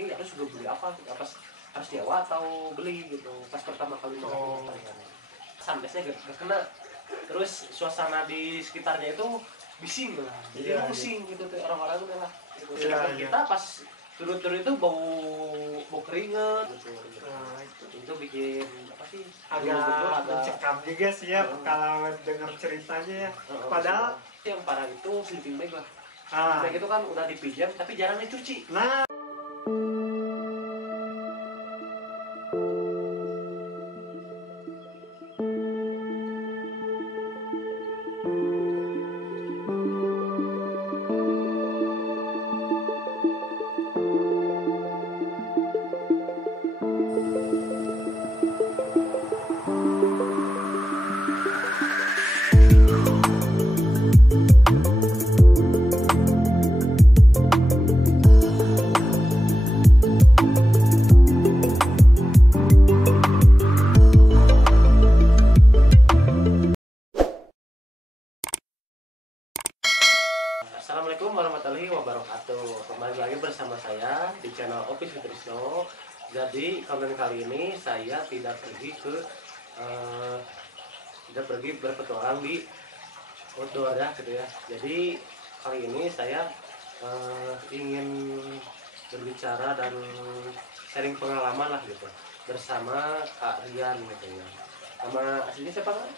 laki-laki harus juga beli apa harus nyewa atau beli gitu pas pertama kali melakukan tarian. Sampai gak kena, terus suasana di sekitarnya itu bising lah, jadi pusing gitu tuh orang-orang udah lah gitu. Sedangkan kita pas turun-turun itu bau keringet gitu. Itu bikin apa sih, agak mencekam juga sih ya kalau dengar ceritanya ya. Padahal yang parah itu sleeping bag lah. Sleeping bag itu kan udah dipinjam tapi jarang dicuci. Nah, Assalamualaikum warahmatullahi wabarakatuh. Kembali lagi bersama saya di channel Opi Sutrisno. Jadi konten kali ini saya tidak pergi berpetualang di outdoor ya gitu ya. Jadi kali ini saya ingin berbicara dan sharing pengalaman lah gitu bersama Kak Rian gitu ya. Nama aslinya siapa Kak?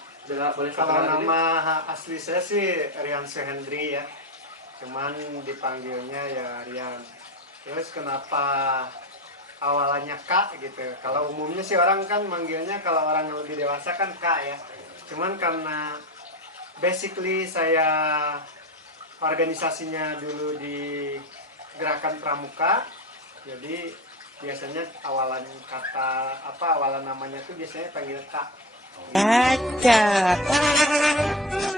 Boleh kalau nama asli saya sih Rian Sehendri ya. Cuman dipanggilnya ya Rian. Terus kenapa awalannya Kak gitu? Kalau umumnya sih orang kan manggilnya kalau orang yang lebih dewasa kan Kak ya. Cuman karena basically saya organisasinya dulu di Gerakan Pramuka, jadi biasanya awalan kata awalan namanya tuh biasanya panggil Kak.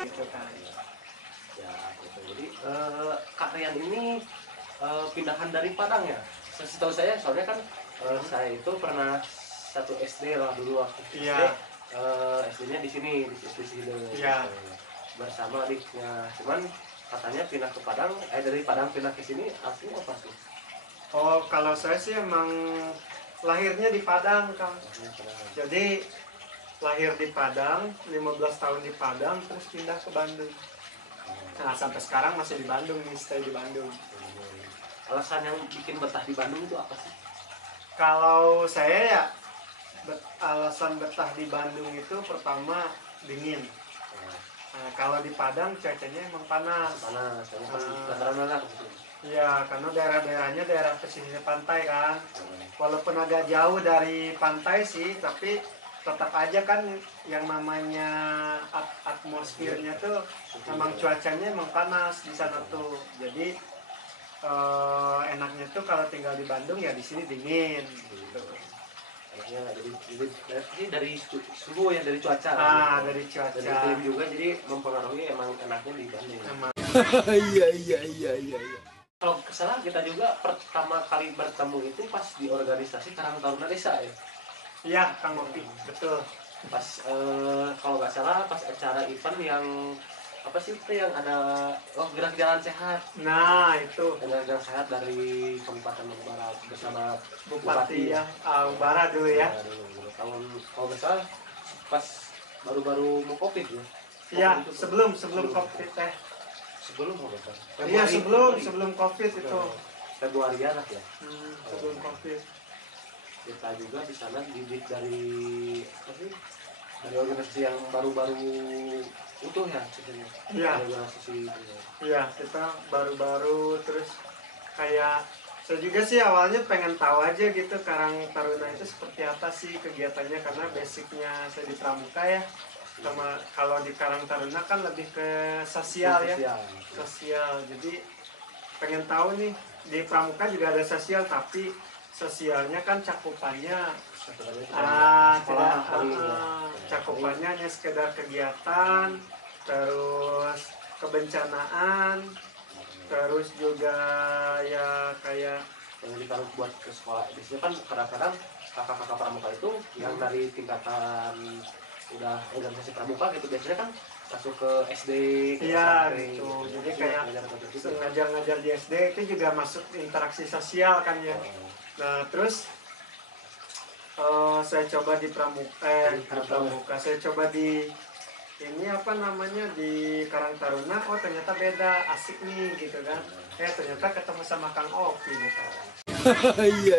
Gitu kan. Jadi Kak Rian ini pindahan dari Padang ya. Setahu saya soalnya kan saya itu pernah satu SD lah dulu waktu SD. SD-nya di sini di sini bersama adiknya. Cuman katanya pindah ke Padang, dari Padang pindah ke sini aslinya apa sih? Oh, kalau saya sih emang lahirnya di Padang, Kang. Jadi lahir di Padang, 15 tahun di Padang, terus pindah ke Bandung. Nah, sampai sekarang masih di Bandung nih, stay di Bandung. Alasan yang bikin betah di Bandung itu apa sih? Kalau saya ya, alasan betah di Bandung itu pertama dingin. Nah, kalau di Padang cuacanya emang panas. Iya, karena daerah-daerahnya daerah pesisir pantai kan. Walaupun agak jauh dari pantai sih, tapi tetap aja kan yang namanya atmosfernya tuh emang cuacanya emang panas di sana tuh. Jadi enaknya tuh kalau tinggal di Bandung ya di sini dingin gitu. Jadi dari suhu ya, dari cuaca. Dari cuaca. Dari iklim juga jadi mempengaruhi emang enaknya di Bandung. Iya. Kalau kesalahan kita juga pertama kali bertemu itu pas di organisasi Karang Taruna Desa ya. Iya, Kang Opi, betul. Pas kalau nggak salah pas acara event yang apa sih itu yang ada gerak jalan sehat. Nah itu gerak jalan sehat dari Kabupaten Barat bersama Bupati ya, Bara dulu ya. Tahun kalau nggak salah pas baru mau COVID ya. Iya, sebelum COVID teh. Sebelum COVID. Iya sebelum COVID itu. Februari lah ya. Sebelum COVID. Kita juga di sana didik dari apa sih? Dari organisasi yang baru-baru utuh ya sebenarnya. Iya. Organisasi Iya, kita baru-baru terus kayak saya juga sih awalnya pengen tahu aja gitu Karang Taruna itu seperti apa sih kegiatannya, karena basicnya saya di Pramuka ya. Sama kalau di Karang Taruna kan lebih ke sosial ya. Sosial. Jadi pengen tahu nih, di Pramuka juga ada sosial tapi sosialnya kan cakupannya cakupannya hanya sekedar kegiatan, terus kebencanaan, terus juga ya kayak yang ditaruh buat ke sekolah. Biasanya kan kadang-kadang kakak-kakak pramuka itu yang dari tingkatan udah organisasi pramuka gitu biasanya kan masuk ke SD, ke Iya SMP, gitu. Jadi Iya, kayak ngajar-ngajar gitu. ngajar-ngajar di SD itu juga masuk interaksi sosial kan ya. Oh, Nah terus saya coba di pramuka, saya coba di ini apa namanya di Karang Taruna, oh ternyata beda, asik nih gitu kan. Ternyata ketemu sama Kang Opi gitu. Iya.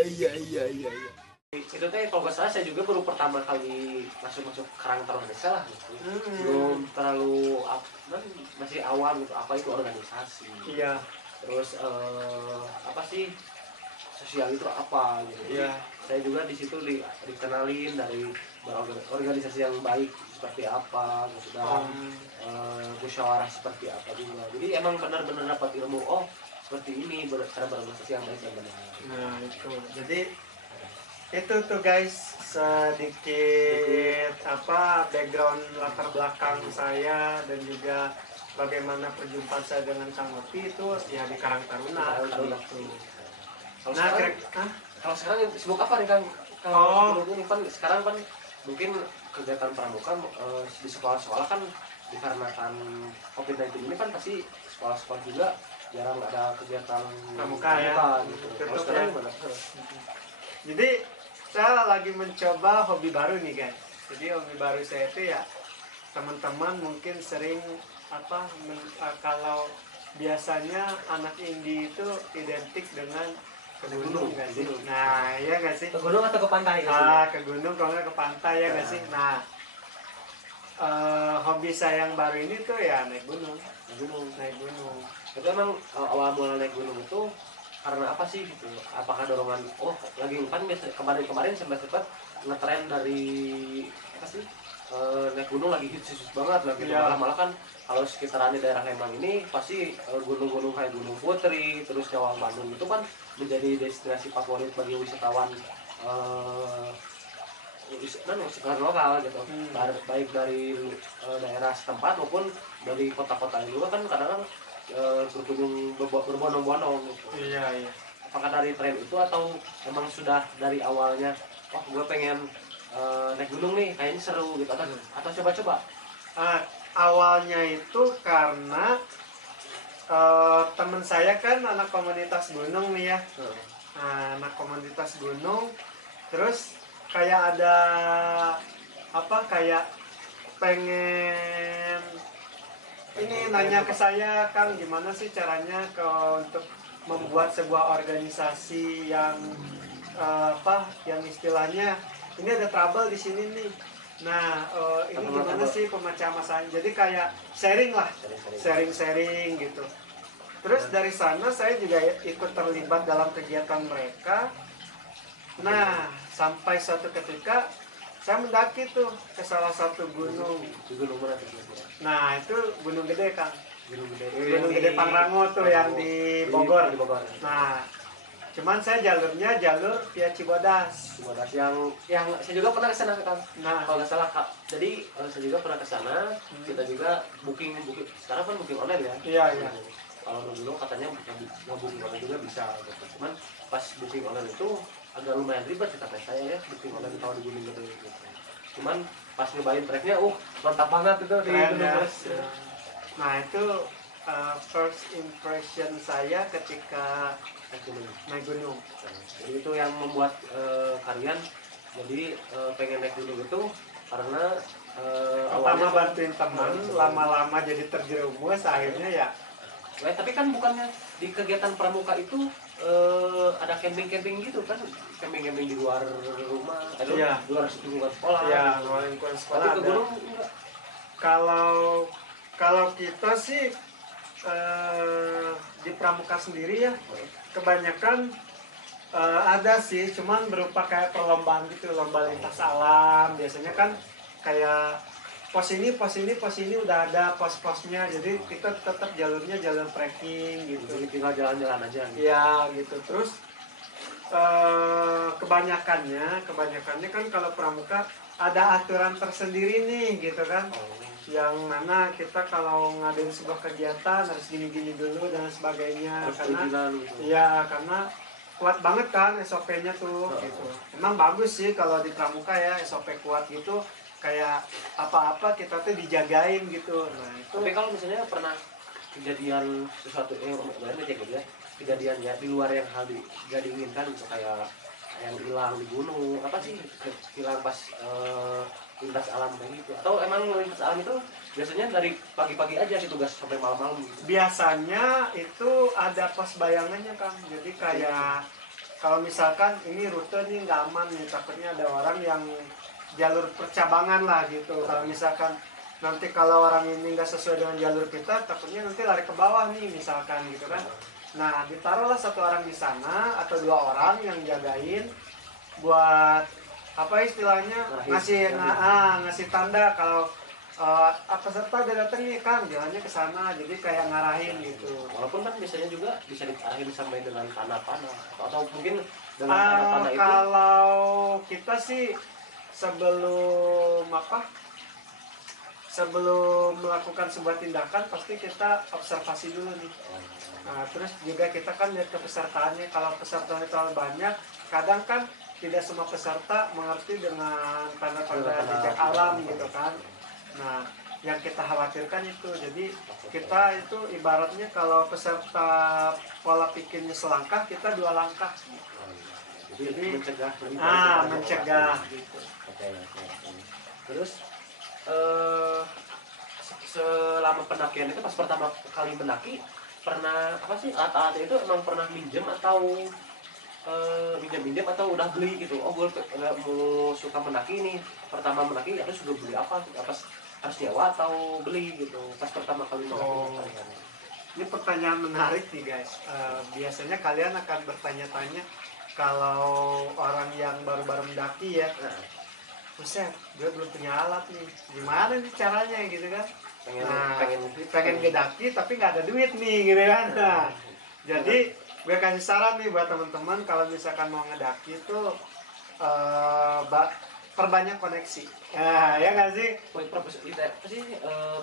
itu teh kalau nggak salah saya juga baru pertama kali masuk Karang Taruna Desa lah gitu. Belum terlalu masih awam gitu apa itu organisasi. Iya. Terus apa sih sosial itu apa gitu. Iya. Saya juga di situ dikenalin dari organisasi yang baik seperti apa, kemudian musyawarah seperti apa juga. Jadi emang benar-benar dapat ilmu, oh seperti ini cara berorganisasi yang baik dan benar. Nah itu, jadi itu tuh guys sedikit apa background latar belakang saya dan juga bagaimana perjumpaan saya dengan Kang Opi itu ya di Karang Taruna gitu. Nah, kalau sekarang sibuk apa nih Kang? Kalau sebelum ini kan sekarang kan mungkin kegiatan pramuka di sekolah-sekolah kan dikarenakan COVID-19 ini kan pasti sekolah-sekolah juga jarang ada kegiatan pramuka ya. Gitu. Kalau sekarang gimana? Jadi saya lagi mencoba hobi baru nih guys. Jadi hobi baru saya itu ya teman-teman mungkin sering apa kalau biasanya anak indie itu identik dengan ke gunung nggak sih? Nah, iya nggak sih? Ke gunung atau ke pantai? Ke gunung kalau nggak ke pantai ya nggak sih? Nah, hobi saya yang baru ini tuh ya naik gunung. Naik gunung. Itu emang awal mula naik gunung itu karena apa sih gitu? Apakah dorongan? Oh, lagi kan biasa kemarin sempat ngetren dari apa sih? Naik gunung lagi hits banget lah gitu. Malah kan kalau sekitaran di daerah Lembang ini pasti gunung-gunung kayak Gunung Putri, terus Cawang Bandung itu kan menjadi destinasi favorit bagi wisatawan wisatawan lokal gitu. Baik dari daerah setempat maupun dari kota-kota juga kan kadang-kadang berkunjung berbondong-bondong gitu. Iya. Apakah dari tren itu atau memang sudah dari awalnya oh gue pengen naik gunung nih kayaknya seru gitu atau coba-coba? Awalnya itu karena teman saya kan anak komunitas gunung nih ya. Nah, anak komunitas gunung terus kayak ada apa kayak pengen ini nanya ke saya, Kang, gimana sih caranya untuk membuat sebuah organisasi yang yang istilahnya ini ada trouble di sini nih. Nah, ini gimana sih pemecahan masalahnya? Jadi kayak sharing lah, sharing gitu. Terus dari sana saya juga ikut terlibat dalam kegiatan mereka. Nah, sampai suatu ketika saya mendaki tuh ke salah satu gunung. Gunung mana tuh? Nah, itu Gunung Gede, Kang. Gunung Gede Pangrango tuh yang di Bogor. Nah, cuman saya jalur via Cibodas yang saya juga pernah ke sana kan. Nah, kalau nggak salah Kak. Jadi saya juga pernah ke sana. Kita juga booking sekarang kan booking online ya. Iya. Kalau dulu katanya nggak booking online juga bisa gitu. Cuman pas booking online itu agak lumayan ribet kata saya ya booking online kalau di Gunung Gede gitu. Cuman pas nyobain treknya mantap banget itu di Gunung. Nah, itu first impression saya ketika naik gunung. Jadi itu yang membuat kalian jadi pengen naik gunung itu karena pertama bantuin teman, lama-lama jadi terjerumus akhirnya ya. Tapi kan bukannya di kegiatan pramuka itu ada camping gitu kan, camping di luar rumah, di luar sekolah. Iya, luar lingkungan sekolah. Tapi ke gunung enggak? Kalau kita sih di pramuka sendiri ya kebanyakan ada sih, cuman berupa kayak perlombaan gitu, lomba lintas alam. Biasanya kan kayak pos ini udah ada pos-posnya, jadi kita tetap jalurnya jalur trekking gitu. Jadi tinggal jalan-jalan aja. Iya gitu. Terus kebanyakannya kan kalau pramuka ada aturan tersendiri nih gitu kan. Yang mana kita kalau ngadain sebuah kegiatan harus gini-gini dulu dan sebagainya. Karena kuat banget kan SOP-nya tuh gitu. Emang bagus sih kalau di pramuka ya SOP kuat gitu. kayak apa-apa kita tuh dijagain gitu. Nah itu. Tapi kalau misalnya pernah kejadian sesuatu kemarin aja gitu ya, kejadian ya di luar yang hal gak diinginkan gitu, kayak yang hilang di gunung apa sih, hilang pas lintas alam kayak gitu, atau emang lintas alam itu biasanya dari pagi-pagi aja sih tugas sampai malam-malam gitu? Biasanya itu ada pos bayangannya Kang, jadi kayak kalau misalkan ini rute nih nggak aman nih, takutnya ada orang yang jalur percabangan lah gitu. Kalau misalkan nanti kalau orang ini nggak sesuai dengan jalur kita, takutnya nanti lari ke bawah nih misalkan gitu kan. Nah ditaruhlah satu orang di sana atau 2 orang yang jagain buat apa istilahnya ngasih tanda kalau peserta udah datang nih Kang, jalannya ke sana, jadi kayak ngarahin gitu. Walaupun kan biasanya juga bisa diarahin sampai dengan panah-panah atau mungkin dengan panah-panah itu. Kalau kita sih sebelum melakukan sebuah tindakan pasti kita observasi dulu nih. Nah, terus juga kita kan lihat kepesertaannya. Kalau pesertanya terlalu banyak, kadang kan tidak semua peserta mengerti dengan tanda-tanda jejak alam gitu kan. Nah, yang kita khawatirkan itu, jadi kita itu ibaratnya kalau peserta pola pikirnya selangkah, kita 2 langkah. Jadi mencegah gitu. Oke. Terus selama pendakian itu pas pertama kali mendaki pernah apa sih alat-alatnya itu emang pernah minjem atau minjem atau udah beli gitu? Oh gue mau suka mendaki nih, pertama mendaki harus udah beli apa harus nyewa atau beli gitu pas pertama kali mendaki? Ini pertanyaan menarik nih guys. Biasanya kalian akan bertanya-tanya kalau orang yang baru-baru mendaki ya, buset, gue belum punya alat nih, gimana nih caranya gitu kan? Pengen ngedaki tapi nggak ada duit nih gitu kan? Nah, jadi gue kasih saran nih buat teman-teman kalau misalkan mau ngedaki itu perbanyak koneksi. Ya nggak sih?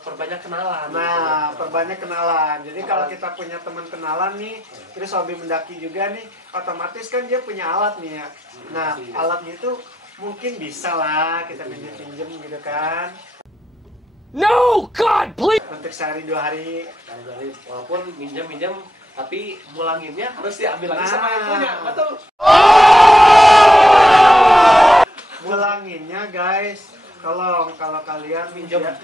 Perbanyak kenalan. Nah, perbanyak kenalan. Jadi kalau kita punya teman kenalan nih, terus hobi mendaki juga nih, otomatis kan dia punya alat nih ya. Nah, alatnya itu mungkin bisa lah kita pinjam gitu kan. No, God, please. Untuk sehari 2 hari. Walaupun minjam, tapi mulanginnya harus diambil lagi sama yang punya, betul? Mulanginnya guys, kalau kalian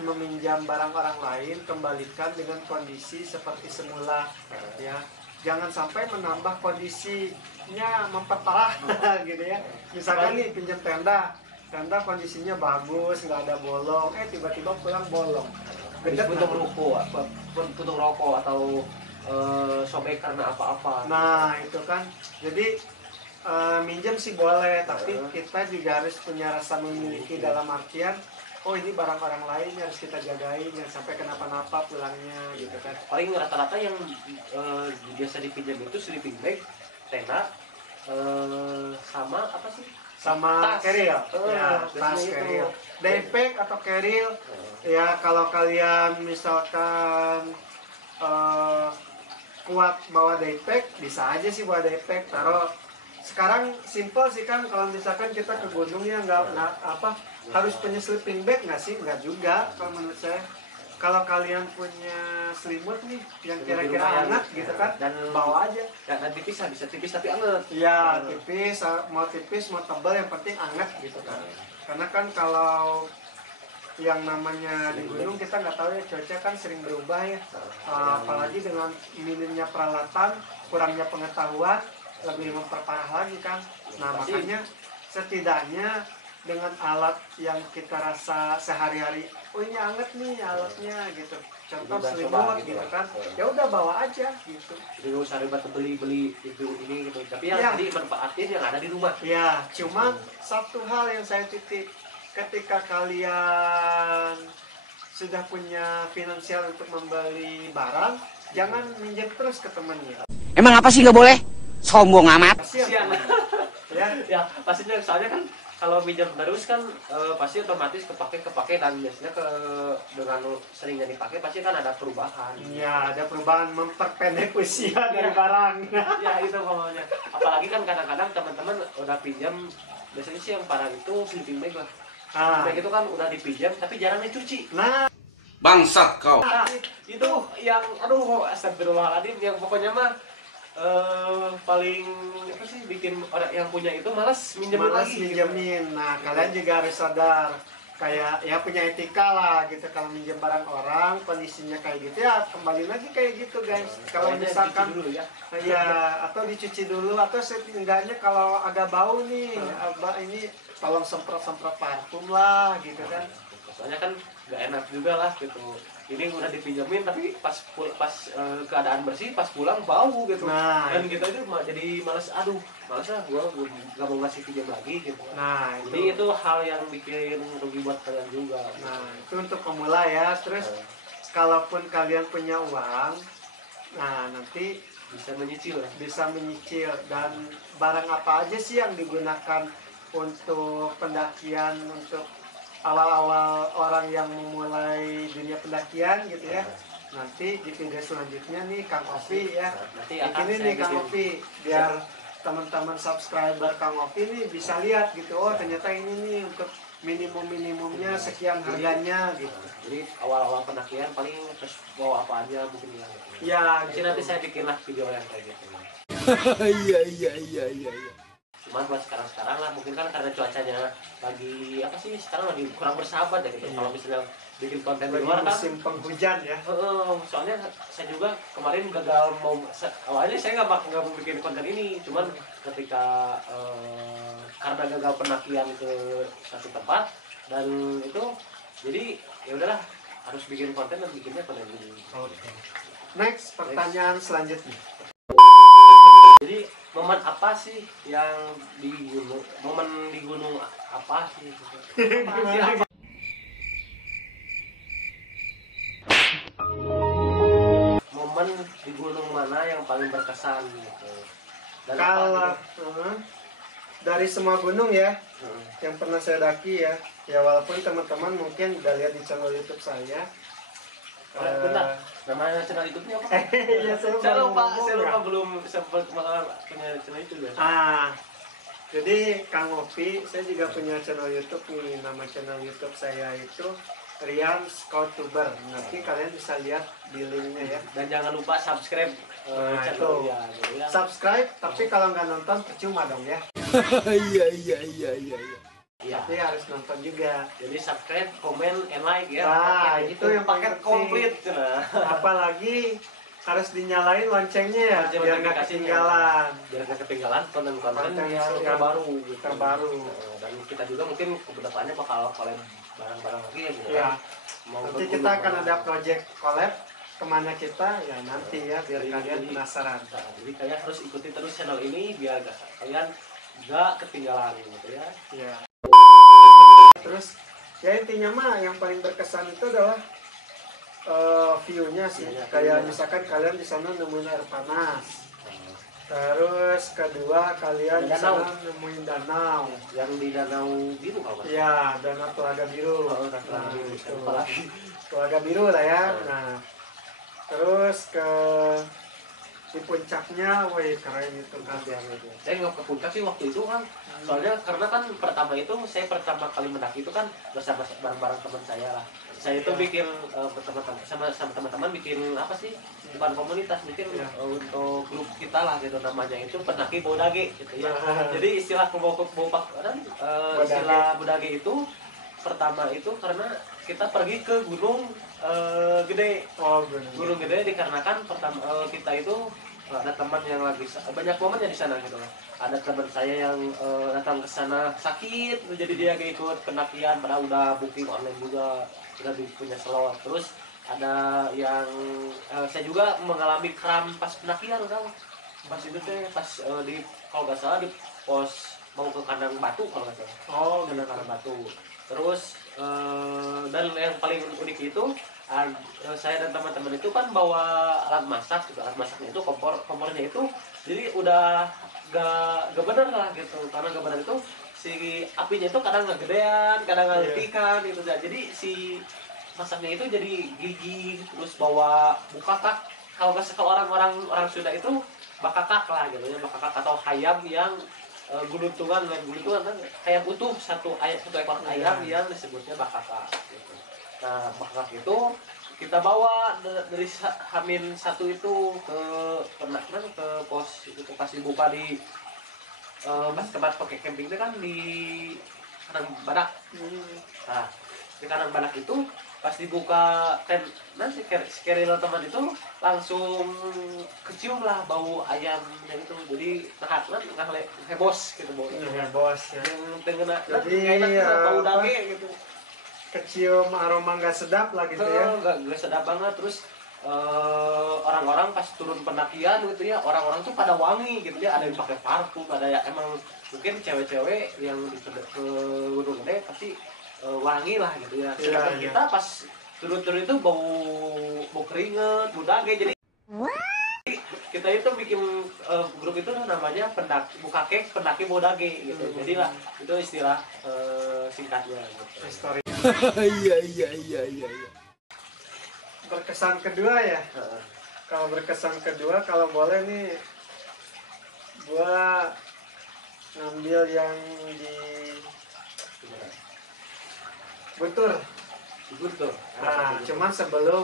meminjam barang orang lain, kembalikan dengan kondisi seperti semula ya. Jangan sampai menambah kondisinya memperparah gitu ya. Misalkan nih pinjam tenda kondisinya bagus, nggak ada bolong, tiba-tiba pulang bolong. Puntung rokok atau sobek karena apa-apa. Nah itu kan, jadi minjem sih boleh, tapi kita juga harus punya rasa memiliki dalam artian, oh ini barang orang lain harus kita jagain, jangan sampai kenapa-napa pulangnya gitu kan. Paling rata-rata yang biasa dipinjam itu sleeping bag, tenda, sama apa sih? Sama tas. Keril, ya tas keril, daypack atau keril. Ya kalau kalian misalkan kuat bawa daypack, bisa aja sih bawa daypack, taruh. Sekarang simple sih kan, kalau misalkan kita ke gunung ya nggak harus punya sleeping bag nggak sih? Nggak juga kalau menurut saya. Kalau kalian punya selimut nih yang kira-kira hangat gitu kan, dan bawa aja. Dan tipis bisa tipis tapi hangat. Iya, tipis mau tebal yang penting hangat gitu kan. Karena kan kalau yang namanya di gunung kita nggak tahu ya, cuaca kan sering berubah ya. Apalagi dengan minimnya peralatan, kurangnya pengetahuan, lebih memperparah lagi kan. Nah makanya setidaknya dengan alat yang kita rasa sehari-hari, oh ini anget nih alatnya gitu, contoh selimut gitu kan, ya udah bawa aja gitu. Jadi nggak usah ribet beli itu ini gitu, tapi yang tadi manfaatin yang ada di rumah. Ya cuma satu hal yang saya titip, ketika kalian sudah punya finansial untuk membeli barang, jangan minjem terus ke temannya. Emang apa sih nggak boleh? Sombong amat. Kasian. ya pastinya, soalnya kan kalau minjam terus kan pasti otomatis kepake dan biasanya dengan seringnya dipakai pasti kan ada perubahan. Iya, ada perubahan, memperpendek usia dari barang. Ya itu pokoknya. Apalagi kan kadang-kadang teman-teman udah pinjam, biasanya sih yang parah itu sleeping bag lah. Ah. Kayak gitu kan udah dipinjam tapi jarang dicuci. Nah, Bangsat kau. Nah, itu yang aduh astagfirullahaladzim yang pokoknya mah paling apa sih bikin orang yang punya itu malas minjemin malas lagi gitu. minjemin. Nah, kalian juga harus sadar kayak ya punya etika lah gitu. Kalau minjem barang orang kondisinya kayak gitu ya kembali lagi kayak gitu guys. Kalau Kayaknya misalkan dicuci dulu ya. ya atau dicuci dulu atau setidaknya kalau agak bau nih ini tolong semprot parfum lah gitu kan. Soalnya kan nggak enak juga lah gitu. Ini udah dipinjemin tapi pas keadaan bersih pas pulang bau gitu. Nah, Dan kita itu jadi males, aduh males lah gua nggak mau ngasih pinjam lagi gitu. nah Jadi itu hal yang bikin rugi buat kalian juga. Nah, itu untuk pemula ya. Terus kalaupun kalian punya uang, nah nanti Bisa menyicil ya. bisa menyicil. Dan barang apa aja sih yang digunakan untuk pendakian, untuk awal-awal orang yang memulai dunia pendakian gitu ya. Nanti di video selanjutnya nih Kang Ovi ya. Nanti akan Ini saya nih Kang bikin. Ovi biar teman-teman subscriber Kang Ovi nih bisa lihat gitu. Oh, ternyata ini nih untuk minimumnya sekian harganya gitu. Jadi awal-awal pendakian paling terus bawa apa aja mungkin ya. Ya, Mungkin nanti saya bikin lah video yang kayak gitu. Iya. Cuman buat sekarang lah mungkin kan karena cuacanya lagi apa sih sekarang lagi kurang bersahabat ya gitu. Iya. Kalau misalnya bikin konten di lagi luar kan musim penghujan ya. soalnya saya juga kemarin gagal awalnya saya nggak mau bikin konten ini, cuman ketika karena gagal pendakian ke satu tempat dan itu jadi ya udahlah harus bikin konten dan bikinnya konten ini. Oke. Next, pertanyaan selanjutnya. Jadi momen apa sih yang di gunung? Momen di gunung apa sih? Apa? Momen di gunung mana yang paling berkesan gitu? Dan Kalau apa gitu? dari semua gunung ya, Heeh. yang pernah saya daki ya, ya walaupun teman-teman mungkin udah lihat di channel YouTube saya. Bentar, namanya channel YouTube-nya apa? Iya, Saya lupa ya. belum sempat punya channel itu ya. Jadi Kang Ovi, saya juga punya channel YouTube nih. Nama channel YouTube saya itu Rian Scoutuber. Nanti kalian bisa lihat di linknya ya. Dan jangan lupa subscribe Nah, channel itu. ya, gitu ya. Subscribe, tapi kalau nggak nonton percuma dong ya. Iya. Iya. Tapi harus nonton juga. Jadi subscribe, komen, and like ya. Nah, Paket itu yang paket penting. komplit. Nah. Apalagi harus dinyalain loncengnya ya, Lonceng biar nggak notifikasinya. ketinggalan. Biar nggak ketinggalan konten-konten Konten yang yang terbaru gitu. terbaru. Dan kita juga mungkin kedepannya bakal collab barang-barang lagi ya gitu. Ya. Mau Nanti berguna kita akan barang. ada project collab kemana kita ya nanti ya biar Jadi- kalian jadi- penasaran. Nah, jadi kalian harus ikuti terus channel ini biar kalian nggak ketinggalan gitu ya. Ya. Terus ya intinya mah yang paling berkesan itu adalah view-nya sih. Iya, Kayak view-nya. misalkan kalian di sana nemuin air panas. Nah, Terus kedua kalian di Danau. sana nemuin danau. yang di danau biru kalau nggak salah. Iya, danau Telaga Biru. Oh, Nah, itu. apalagi Telaga Biru lah ya. Oh. Nah, terus ke di puncaknya, wih keren itu kan. saya nggak ke puncak sih waktu itu kan, soalnya karena kan saya pertama kali mendaki itu kan bersama bareng-bareng teman saya lah. Saya itu Iya. bikin sama teman-teman bikin apa sih, bukan komunitas, bikin Iya. untuk grup kita lah gitu, namanya itu pendaki bodage gitu ya. Nah. Jadi istilah istilah bodage itu pertama itu karena kita pergi ke gunung gede. Oh, bener. Gunung Gede dikarenakan pertama kita itu ada teman yang lagi banyak momennya di sana gitu loh. Ada teman saya yang datang ke sana sakit, jadi dia gak ikut pendakian padahal udah booking online juga, udah punya slot. Terus ada yang saya juga mengalami kram pas pendakian kan. Pas itu teh pas di kalau nggak salah di pos mau ke kandang batu kalau nggak salah. Oh, Kandang bener. batu. Terus dan yang paling unik itu saya dan teman-teman itu kan bawa alat masak gitu. Alat masaknya itu kompornya itu jadi udah gak bener lah gitu, karena gak bener itu si apinya itu kadang nggak gedean, kadang nggak Iya. ngetikan gitu. Jadi si masaknya itu jadi gigi, terus bawa bukakak. Kalau orang Sunda itu bakakak lah gitu ya, bakakak atau hayam yang guluntungan kan kayak butuh satu ekor ayam yang disebutnya bakaka gitu. Nah bakaka itu kita bawa dari Hamin satu itu ke pos itu pas dibuka di pas tempat pakai camping itu kan di Karang Badak. Nah di Karang Badak itu pas dibuka nanti steril teman itu langsung kecium lah bau ayamnya itu, jadi hebos gitu bau bos ya. yang tengena Jadi bau daging gitu, kecium aroma nggak sedap lah gitu ya. nggak sedap banget. Terus orang-orang pas turun pendakian gitu ya, orang-orang tuh pada wangi gitu ya, ada yang pakai parfum, ada yang emang mungkin cewek-cewek yang ke Gunung Gede pasti wangi lah gitu ya. Sedangkan kita pas turun-turun itu bau keringet, bau dage. Jadi kita itu bikin grup itu namanya Bukakek Pendaki Bau Dage gitu. Jadi lah itu istilah singkatnya gitu. Histori. Iya. Berkesan kedua ya. Kalau berkesan kedua, kalau boleh nih gua ngambil yang di Guntur. Nah, cuman sebelum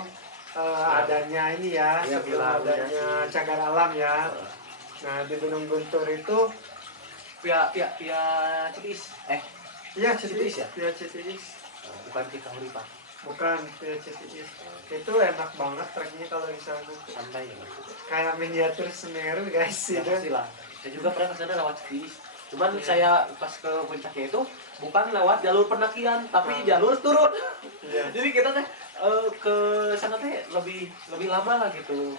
adanya ini ya, sebelum adanya cagar alam ya. Nah, di Gunung Guntur itu Pia Citis. iya Citis ya? Pia Citis. Bukan Cikahuripan. Bukan Pia Citis. Itu enak banget treknya kalau misalnya Santai ya. kayak miniatur Semeru guys Ya, itu. pastilah. Saya juga pernah kesana lewat Citis. Cuman saya pas ke puncaknya itu bukan lewat jalur pendakian, tapi jalur turun. Iya. Jadi kita teh ke sana teh lebih lama lah gitu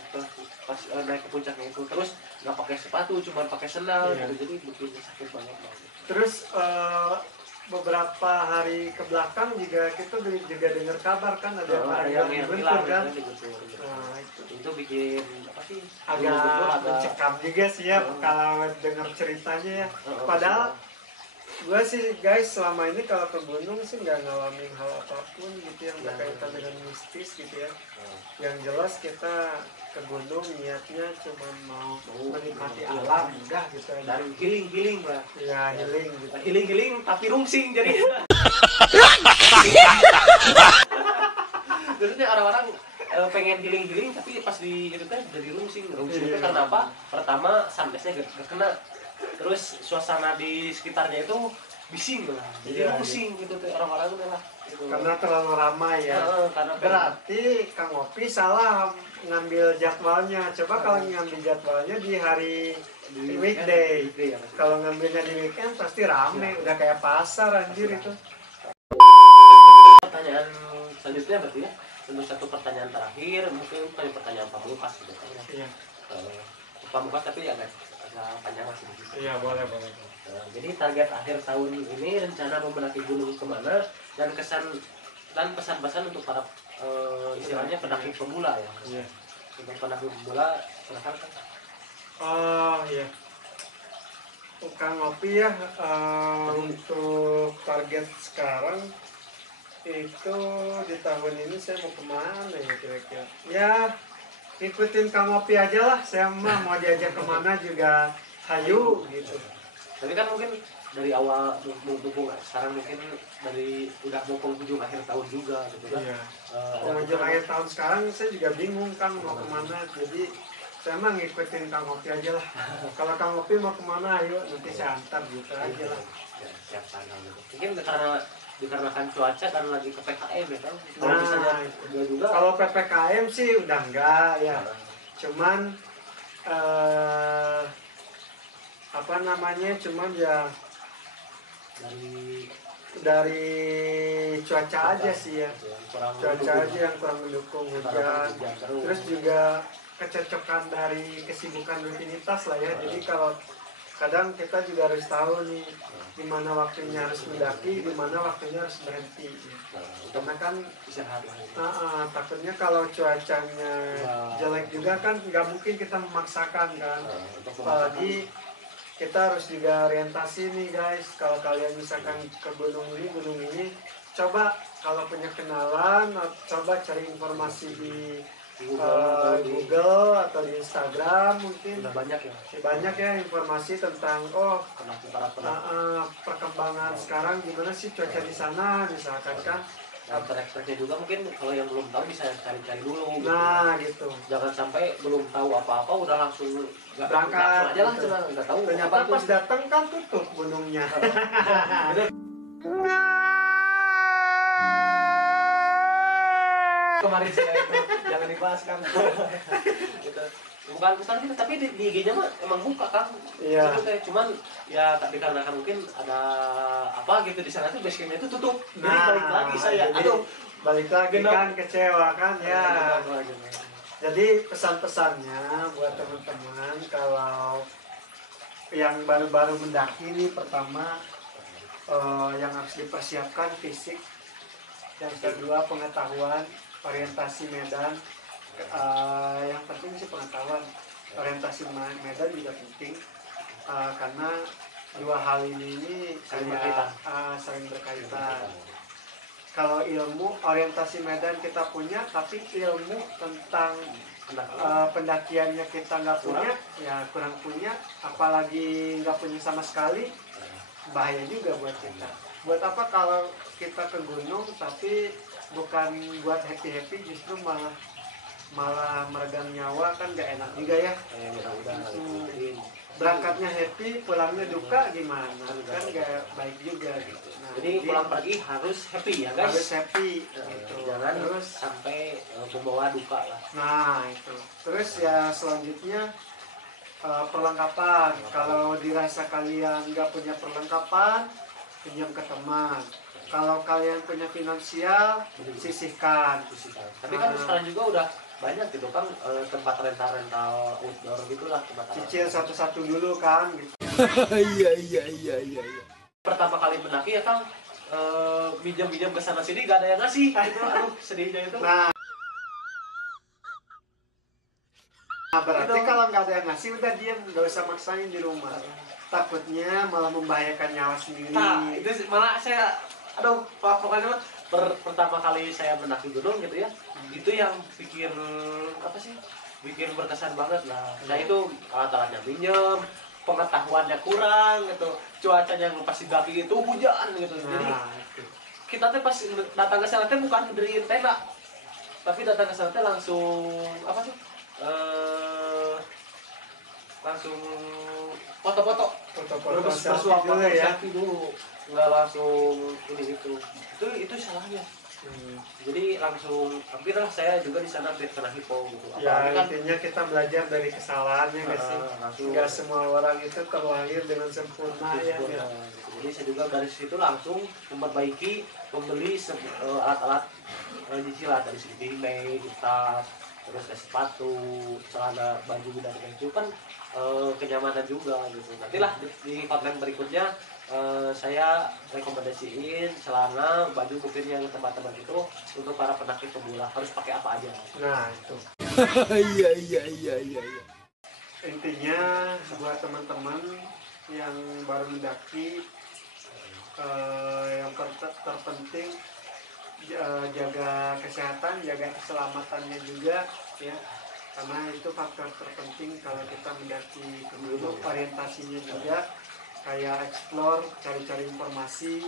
pas naik ke puncaknya itu. Terus nggak pakai sepatu, cuma pakai sendal gitu. Jadi bikin sakit banget lah. Gitu. Terus beberapa hari ke belakang juga kita juga dengar kabar kan ada yang Guntur hilang kan. di Guntur. Nah, Itu bikin apa sih? agak mencekam juga sih ya kalau dengar ceritanya ya. Padahal gue sih guys selama ini kalau ke gunung sih nggak ngalamin hal apapun gitu yang berkaitan dengan mistis gitu ya. Yang jelas kita ke gunung niatnya cuma mau menikmati alam udah gitu aja. Dan healing lah. Ya healing gitu. Healing tapi rungsing jadi. Biasanya orang-orang pengen healing tapi pas di itu teh jadi rungsing itu karena apa? Pertama sunsets-nya gak kena, terus suasana di sekitarnya itu bising lah, jadi rungsing gitu tuh orang-orang itu lah gitu. Karena terlalu ramai ya. Karena berarti Kang Opi salah ngambil jadwalnya. Coba kalau ngambil jadwalnya di hari weekday, kalau ngambilnya di weekend pasti rame, udah kayak pasar anjir itu. Pertanyaan selanjutnya berarti ya, untuk satu pertanyaan terakhir, mungkin pertanyaan pamungkas gitu kan. Iya. Pamungkas tapi agak panjang masih begitu. Iya, boleh. Jadi target akhir tahun ini rencana mendaki gunung kemana dan kesan dan pesan-pesan untuk para istilahnya pendaki pemula ya. Iya. Untuk pendaki pemula silakan kan. Oh iya. Kang Opi ya, untuk target sekarang itu di tahun ini saya mau kemana ya kira-kira? Ya ikutin Kang Opi aja lah, saya mah mau diajak kemana juga hayu gitu. Tapi kan mungkin dari awal dukung sekarang mungkin dari udah mau penghujung akhir tahun juga gitu kan. Iya. Penghujung akhir tahun sekarang saya juga bingung Kang mau kemana, jadi saya mah ngikutin Kang Opi aja lah. Kalau Kang Opi mau kemana ayo nanti saya antar gitu aja lah. Ya, siap sana gitu. Mungkin karena dikarenakan cuaca kan lagi ke PKM ya kan. Kalau Nah, misalnya juga kalau PPKM sih udah enggak ya. Cuman apa namanya? Cuman ya dari cuaca aja sih ya. Cuaca aja yang kurang mendukung, hujan. Terus juga kecocokan dari kesibukan rutinitas lah ya. Jadi kalau kadang kita juga harus tahu nih di mana waktunya harus mendaki, di mana waktunya harus berhenti. Karena kan takutnya kalau cuacanya jelek juga kan nggak mungkin kita memaksakan kan. Apalagi kita harus juga orientasi nih guys. Kalau kalian misalkan ke gunung ini, coba kalau punya kenalan, coba cari informasi di Di Google atau di Google atau di Instagram mungkin udah banyak ya banyak ya informasi tentang para perkembangan sekarang gimana sih cuaca di sana misalkan kan. dan terekspeknya juga mungkin kalau yang belum tahu bisa cari-cari dulu gitu. Nah gitu. Jangan sampai belum tahu apa-apa udah langsung nggak Berangkat, langsung aja lah gitu. cuma nggak tahu Ternyata apa pas tuh. datang kan tutup gunungnya. Kemarin saya itu jangan dibahas kan gitu. Bukan pesan kita tapi di IG-nya mah emang buka kan. Iya. Cuman ya tapi karena kan mungkin ada apa gitu di sana tuh base camp-nya itu tutup. Jadi Nah, balik lagi saya. jadi Aduh, balik lagi Genap. kan kecewa kan ya. Gitu. Jadi pesan-pesannya buat teman-teman kalau yang baru-baru mendaki ini pertama yang harus dipersiapkan fisik, yang kedua pengetahuan orientasi medan, yang penting sih pengetahuan orientasi medan juga penting karena dua hal ini Saling kayak berkaitan. saling berkaitan. Kalau ilmu orientasi medan kita punya tapi ilmu tentang pendakiannya kita nggak punya, ya kurang punya, apalagi nggak punya sama sekali, bahaya juga buat kita. Buat apa kalau kita ke gunung tapi bukan buat happy justru malah meregang nyawa, kan nggak enak juga ya. Berangkatnya happy, pulangnya duka gimana, kan nggak baik juga gitu. Nah, jadi pulang pergi harus happy ya guys. harus happy gitu. Jangan Terus sampai membawa duka lah. nah itu. Terus ya selanjutnya perlengkapan. Kalau dirasa kalian nggak punya perlengkapan, pinjam ke teman. Kalau kalian punya finansial, sisihkan. Tapi kan sekarang juga udah banyak gitu kan tempat rental outdoor gitulah tempat Cicil satu-satu dulu kan gitu. Iya. pertama kali mendaki ya Kang minjam ke sana sini gak ada yang ngasih gitu. Aduh sedihnya itu. Nah berarti Gitu. kalau nggak ada yang ngasih udah diam, nggak usah maksain di rumah. Takutnya malah membahayakan nyawa sendiri. Nah itu malah saya aduh pokoknya pertama kali saya mendaki gunung gitu ya, itu yang pikir apa sih, bikin berkesan banget lah. Nah itu alat-alatnya minjem, pengetahuannya kurang gitu, cuacanya yang pas daki itu hujan gitu. Jadi kita tuh pas datang ke sana tuh bukan berdiriin tenda, tapi datang ke sana tuh langsung apa sih, langsung foto-foto, bersuap dulu ya. dulu, nggak langsung ini itu salahnya. Jadi langsung hampir lah saya juga di sana hampir kena hipo gitu. Ya Kan intinya kita belajar dari kesalahannya nggak sih. langsung Nggak semua orang itu terlahir dengan sempurna ya. Jadi saya juga dari situ langsung memperbaiki, membeli alat-alat cicilan dari segi bag, tas, terus sepatu, celana, baju dan itu kan kenyamanan juga gitu. Nantilah di konten berikutnya saya rekomendasiin celana, baju mungkin yang teman-teman itu untuk para pendaki pemula harus pakai apa aja. Nah itu. Iya. Intinya buat teman-teman yang baru mendaki, yang terpenting jaga kesehatan, jaga keselamatannya juga ya, karena itu faktor terpenting kalau kita mendaki ke gunung. Orientasinya juga kayak explore, cari-cari informasi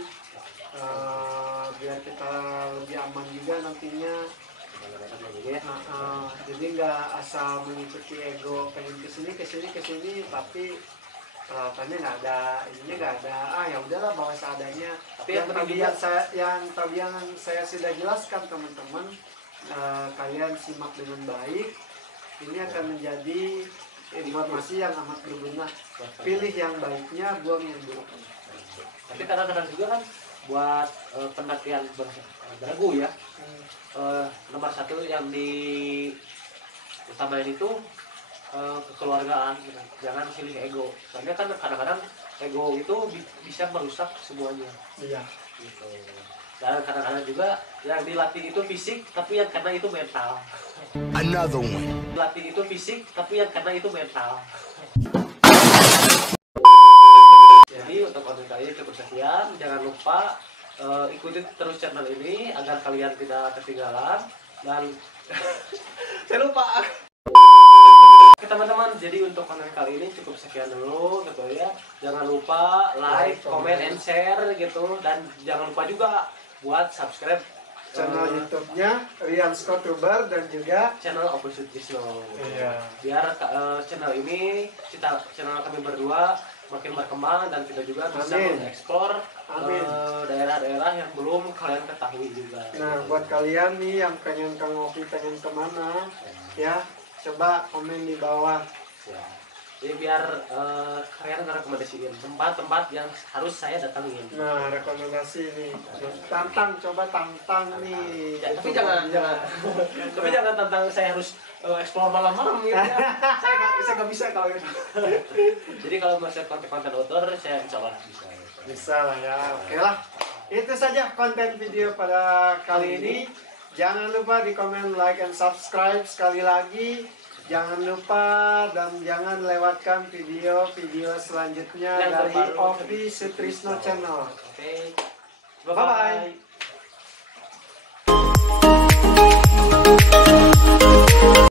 biar kita lebih aman juga nantinya. Jadi nggak asal mengikuti ego, pengen kesini tapi peralatannya nggak ada, ininya nggak ada, ya udahlah bawa seadanya. Tapi yang tadi yang saya sudah jelaskan teman-teman, kalian simak dengan baik, ini akan menjadi informasi yang amat berguna. Pilih yang baiknya, buang yang buruknya. Tapi kadang-kadang juga kan buat pendakian berlagu ya, nomor satu yang diutamain itu kekeluargaan, jangan pilih ego. Soalnya kan kadang-kadang ego itu bisa merusak semuanya. Iya. Gitu. Dan kadang-kadang juga yang dilatih itu fisik, tapi yang karena itu mental. Another one. Dilatih itu fisik, tapi yang karena itu mental. Jadi untuk konten kali ini cukup sekian. Jangan lupa ikuti terus channel ini agar kalian tidak ketinggalan, dan Saya lupa. Oke teman-teman, jadi untuk konten kali ini cukup sekian dulu gitu ya. Jangan lupa like, comment, and share gitu. Dan jangan lupa juga buat subscribe channel YouTube-nya Rian Scottuber dan juga channel Opus Sutrisno. Iya. Biar channel ini, channel kami berdua makin berkembang dan kita juga bisa Amin. mengeksplor daerah-daerah yang belum kalian ketahui juga. Nah, buat kalian nih yang pengen ke ngopi, pengen kemana, ya coba komen di bawah. Ya. Jadi biar kalian ngerekomendasiin tempat-tempat yang harus saya datangin. Nah, rekomendasi nih, coba tantang nih. Ya, tapi jangan tapi jangan tentang saya harus explore malam-malam gitu ya. saya nggak bisa kalau gitu. Jadi kalau masih konten-konten outdoor saya insya Allah bisa. Bisa lah ya, oke lah. Itu saja konten video pada kali ini. Jangan lupa di komen, like, and subscribe sekali lagi. Jangan lupa dan jangan lewatkan video-video selanjutnya Yang dari terbaru. Ovi Sutrisno Channel. Oke. Bye-bye.